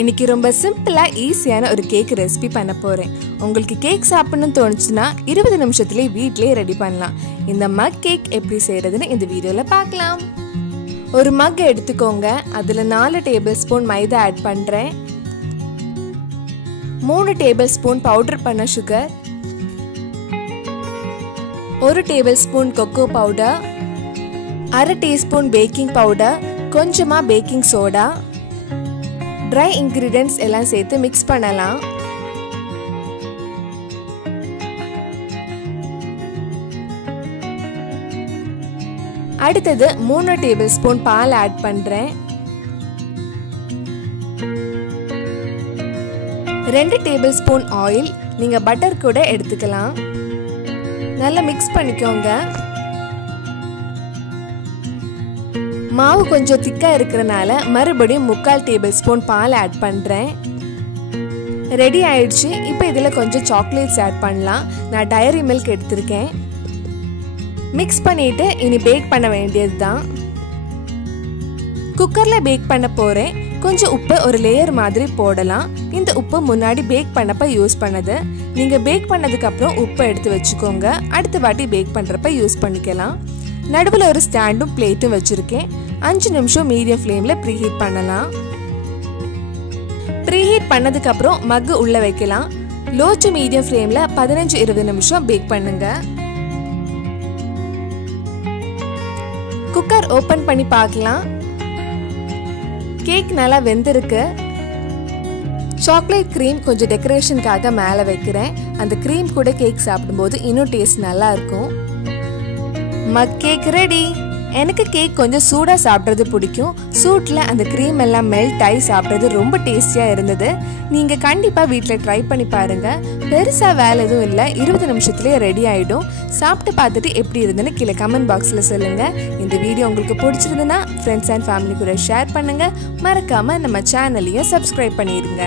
இன்னைக்கு ரொம்ப சிம்பிளா ஈஸியான ஒரு கேக் ரெசிபி பண்ண போறேன். உங்களுக்கு கேக் சாப்பிடணும்னு தோணுச்சுன்னா 20 நிமிஷத்துலயே வீட்லயே ரெடி பண்ணலாம். இந்த மக் கேக் எப்படி செய்யறதுன்னு இந்த வீடியோல பார்க்கலாம். ஒரு மக் எடுத்துக்கோங்க. அதுல 4 டேபிள் ஸ்பூன் மைதா ஆட் பண்றேன். 3 டேபிள் ஸ்பூன் பவுடர் பண்ண sugar, 1 table spoon cocoa powder, 1/2 teaspoon baking powder, கொஞ்சமா பேக்கிங் சோடா, ட்ரை இன்கிரிடியன்ட்ஸ் எல்லாம் சேர்த்து மிக்ஸ் பண்ணலாம். அடுத்தது 3 டேபிள் ஸ்பூன் பால் ஆட் பண்றேன். 2 டேபிள் ஸ்பூன் ஆயில், நீங்க பட்டர் கூட எடுத்துக்கலாம். நல்லா மிக்ஸ் பண்ணிக்கோங்க. மாவு கொஞ்சம் திக்கா இருக்கிறனால மறுபடியும் 3/4 டேபிள் ஸ்பூன் பால் ஆட் பண்றேன். ரெடி ஆயிடுச்சு. இப்போ இதுல கொஞ்சம் சாக்லேட்ஸ் ஆட் பண்ணலாம். நான் டைரி மில்க் எடுத்திருக்கேன். மிக்ஸ் பண்ணிட்டு இனி பேக் பண்ண வேண்டியதுதான். குக்கர்ல பேக் பண்ண போறேன். கொஞ்சம் உப்பு ஒரு லேயர் மாதிரி போடலாம். இந்த உப்பு முன்னாடி பேக் பண்ணப்ப யூஸ் பண்ணது. நீங்க பேக் பண்ணதுக்கு அப்புறம் உப்பு எடுத்து வச்சுக்கோங்க. அடுத்த வாட்டி பேக் பண்றப்ப யூஸ் பண்ணிக்கலாம். நடுவில் ஒரு ஸ்டாண்டும் பிளேட்டும் வச்சிருக்கேன். 5 நிமிஷம் மீடியம் ஃப்ளேம்ல ப்ரீஹீட் பண்ணலாம். ப்ரீஹீட் பண்ணதுக்கு அப்புறம் மக் உள்ள வைக்கலாம். லோ டு மீடியம் ஃப்ளேம்ல 15-20 நிமிஷம் பேக் பண்ணுங்க. குக்கர் ஓபன் பண்ணி பார்க்கலாம். கேக் நல்லா வெந்திருக்கு. சாக்லேட் க்ரீம் கொஞ்சம் டெக்கரேஷனுக்காக மேலே வைக்கிறேன். அந்த க்ரீம் கூட கேக் சாப்பிடும்போது இன்னும் டேஸ்ட் நல்லா இருக்கும். மக் கேக் ரெடி. எனக்கு கேக் கொஞ்சம் சூடா சாப்பிட்றது பிடிக்கும். சூட்ல அந்த க்ரீம் எல்லாம் மெல்ட் ஆகி சாப்பிட்றது ரொம்ப டேஸ்டியா இருந்தது. நீங்க கண்டிப்பா வீட்டில் ட்ரை பண்ணி பாருங்க. பெருசா வேலை எதுவும் இல்லை. 20 நிமிஷத்துலயே ரெடி ஆயிடும். சாப்பிட்டு பார்த்துட்டு எப்படி இருந்துன்னு கீழே கமெண்ட் பாக்ஸ்ல சொல்லுங்க. இந்த வீடியோ உங்களுக்கு பிடிச்சிருந்ததுன்னா ஃப்ரெண்ட்ஸ் அண்ட் ஃபேமிலி கூட ஷேர் பண்ணுங்க. மறக்காம நம்ம சேனலையும் சப்ஸ்கிரைப் பண்ணிடுங்க.